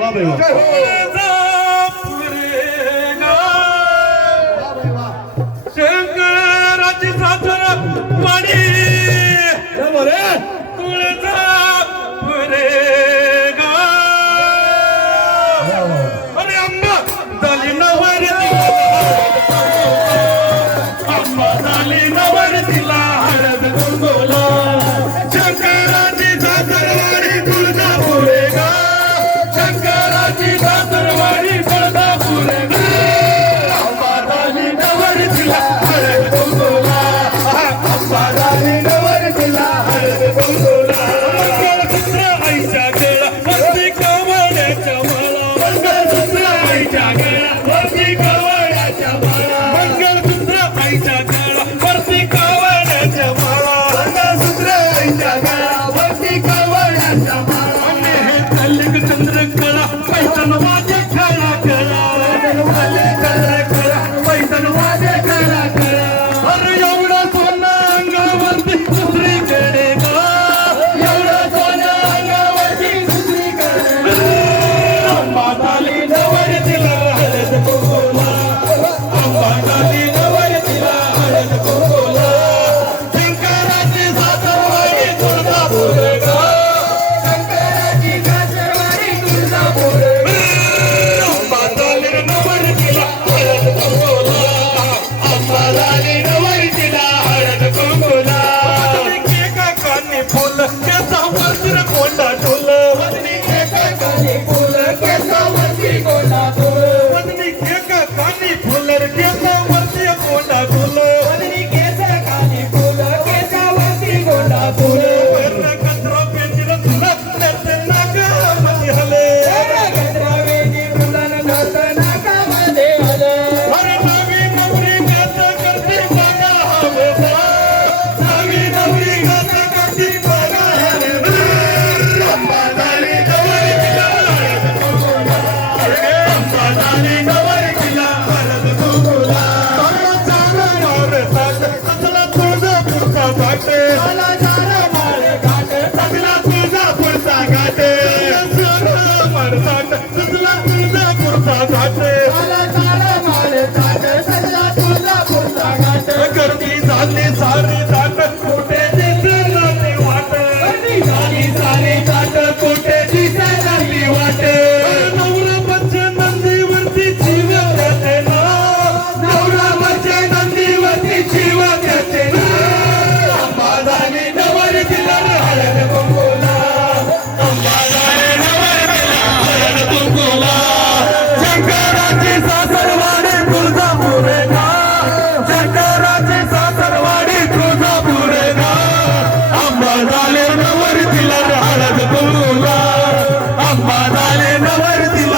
वा बाई वा. शंकराची सासर वाडी बरोबर आहे. तुळजापुरे गा. अरे आंबा झाली नवर आंबा झाली नवर तिला हळद कुंकूला. शंकराची सासरवाडी तुळजापुरे गा. शंकराची सासरवाडी तुळजापुरे गा. आंबा झाली नवर तिला हळद कुंकूला. आंबा झाली नवर तिला हळद कुंकूला. मंगळसूत्र आईच्या गळा वरती कवड्याच्या माळा. मंगळसूत्र आईच्या गळा वरती कवड्याच्या माळा. मंगळसूत्र आईच्या गळा वरती कवड्याच्या माळा. मंगळसूत्र आईच्या गळा वरती कवड्याच्या माळा. आणि हे कलिक चंद्रकळा पैठण माझे खळा खळा. चंद्रकळा पैठण माझे खळा खळा. अरे एवढं सोनं अंगावरती दुसरीकडे गा. एवढं सोनं अंगावरती दुसरीकडे. आंबा झाली नवर तिला हळद कुंकूला. आंबा झाली नवर तिला हळद कुंकूला. शंकराची सासरवाडी तुळजापुरे गा. शंकराची सासरवाडी तुळजापुरे गा. आंबा झाली नवर तिला हळद कुंकूला. आंबा झाली नवर तिला हळद कुंकूला. वदनी एका कानी फुल केसा वस्त्र कोंडा टोल. वदनी एका कानी फुल केसा वस्त्री कोंडा टोल. वदनी एका कानी फुल केसा वस्त्री कोंडा टोल. वदनी केसा कानी फुल केसा वस्त्री कोंडा टोल. वर्ण कचरा पेंजिर तुला नर्त नाकामध्ये हले. कचरा पेंजिर तुला नर्त नाकामध्ये हले. अरे नवी नवरी गात करते बघा हवे बा. नवी नवरी गात करते बघा हवे बा. आंबा झाली नवर तिला हळद कुंकूला. आंबा झाली नवर तिला हळद कुंकूला. मला सारा माळ घाट सजला तुळजापूरचा घाट. मला सारा माळ घाट सजला तुळजापूरचा घाट. सारा माळ घाट सजला तुळजापूरचा घाट. मला सारा माळ घाट सजला तुळजापूरचा घाट. गर्दी झाली सारी दाट कुठे दिसला ते वाट. गर्दी झाली सारी दाट कुठे दिसला ती वाट. नवरा बच्चे नंदीवरती जीव देते ना. नवरा बच्चे नंदीवरती जीव देते ना. आंबा झाली नवर तिला हळद कुंकूला. आंबा झाली नवर तिला हळद कुंकूला. शंकराची सासरवाडी तुळजापुरे गा. शंकराची सासरवाडी तुळजापुरे गा. आंबा झाले नवर तिला हळद कुंकूला. आंबा झाले नवर तिला